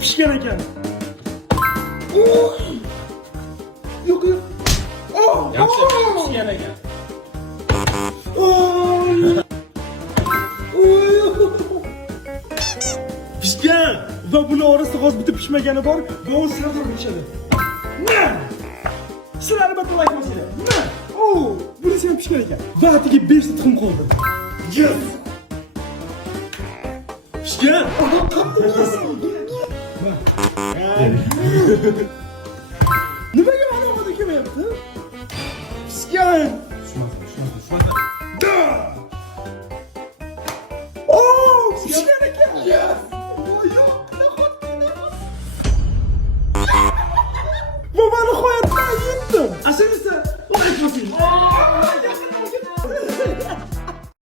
pishgan ekan. Oy! Yo'q. Oh! Yaxshi pishgan ekan. Oy! Oy! Pishgan va buni orasida hozir bitta pishmagani bor. Va u sardor pishadi. Na! Sizlarni battalak bo'lsa. Na! Oh! Bunisi ham pishgan ekan. Va atiga 5 ta tuxum qoldi. Yes! Pishgan. Nimaga mana bu kelmayapti? Pishgan. Tushmasin.